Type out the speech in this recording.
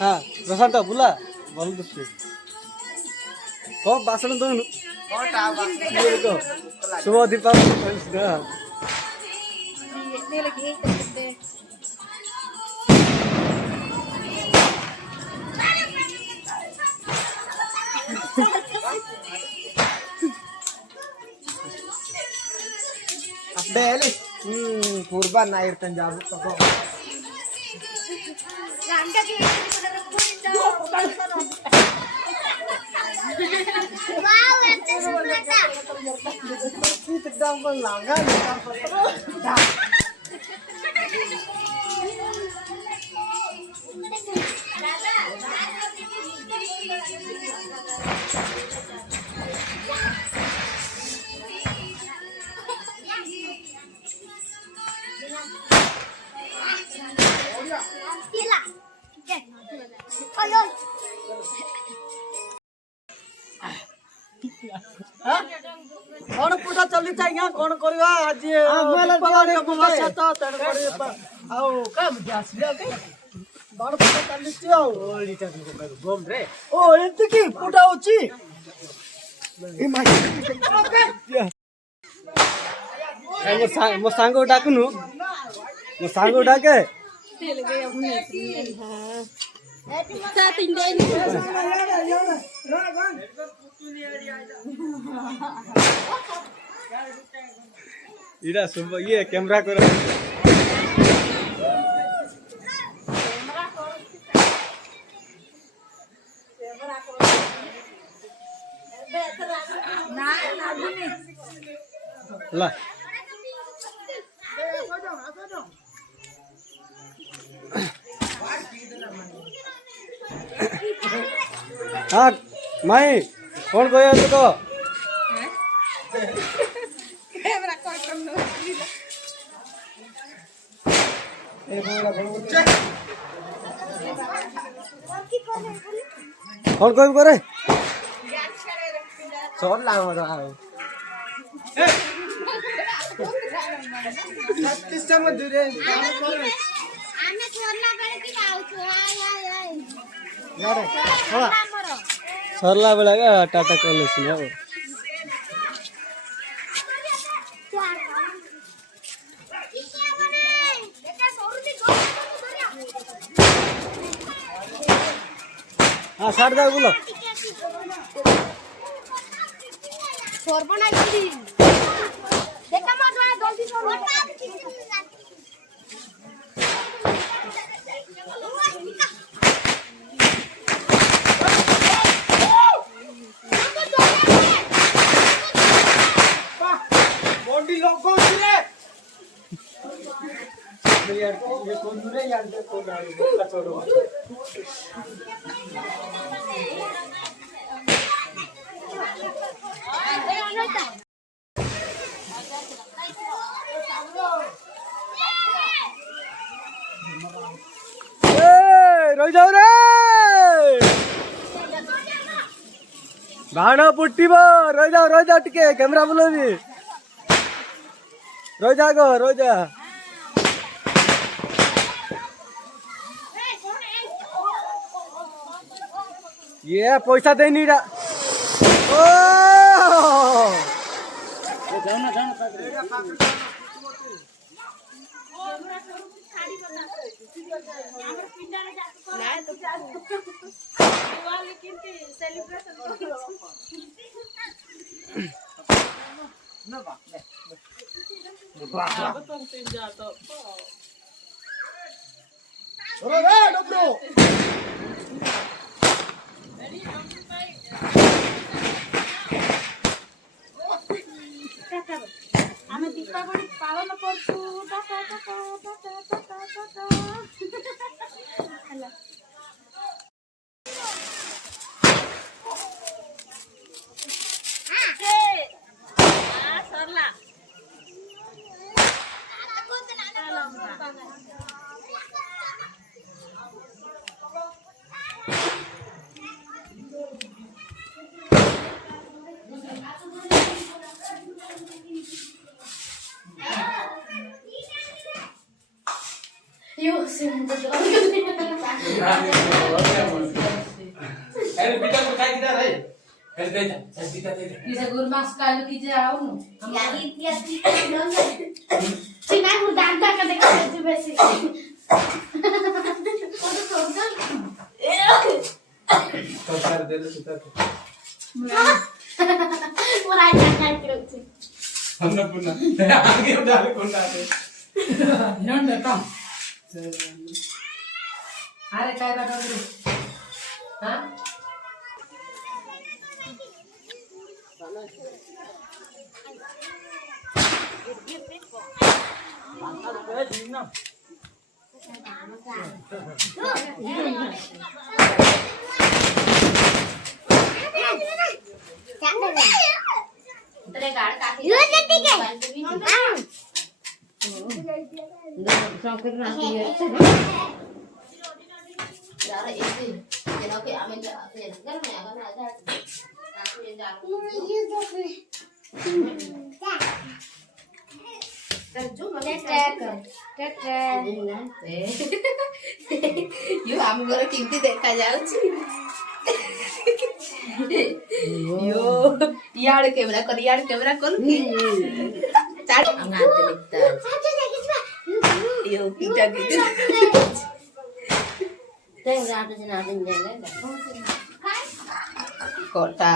हाँ प्रशांत बुला बोल दे को भाषण दो शुभ Deepawali Deli, kurban air tanjabu toko. Wow, itu sebenarnya. Itu dampang langgan. कौन पूजा चली चाहिए कौन करवा आज दीपावली अमावास्या तो तेण कर आउ काम ग्यास ले के बाण पूजा चली छी आउ ओलीटा बम रे ओ एंती की पूजा होची ए माई मो सांगो डाकनु मो सांगो डाके तेल गए अपने हां साथ इंडियन इरा सुब ये कैमरा करो ला हाँ माई कौन गया तो कौन कोई करे Soal lah orang. This sama dure. ଆମେ ଛୋଲା ବେଳେ କି ଖାଉଛୁ ଆୟ ଆୟ ଆୟ Yare. ଆମର सरला बेला का टाटा कॉलेज में हो हाँ साठ दाग बोलो সর্বনাশ দেখা মা জোড়া জলদি Bondi logo sile. Yaar ये कौन दूरे यार देखो गाड़ी का छोड़ो. रही जाओ रे बाण पुट्टी रही जाओ टिके कैमरा बुलावी रही जा गो रही जा ये पैसा देनी रा ओ जाना ଆମେ ଦୀପାବଳି ପାଳନ କରୁଛୁ ହେଲା ସରଲା अरे बेटा को काय किधर है अरे दे जा बेटा दे जा किसे गुरमास कालू कीजे आओ नु यारी इतिहास की चिना हूं दांता का देखा तू वैसे तो कर दे ले सुता और आई काय करते हमने पुन्हा आगे डाले कोण डाले नंद कम अरे काय पाठवतो हां तेरे गाड़ काटी यो जल्दी के संकर नाती है यार ऐसे जेनो के आमें घर में अगर आ जा काकू ले जा कर जो मने ट्रैक यो आम घर केमती देखा जाउची यो यार कैमरा कर की चाट अंगा देखता यो पीटा के ते रात जना दिन जाने कोटा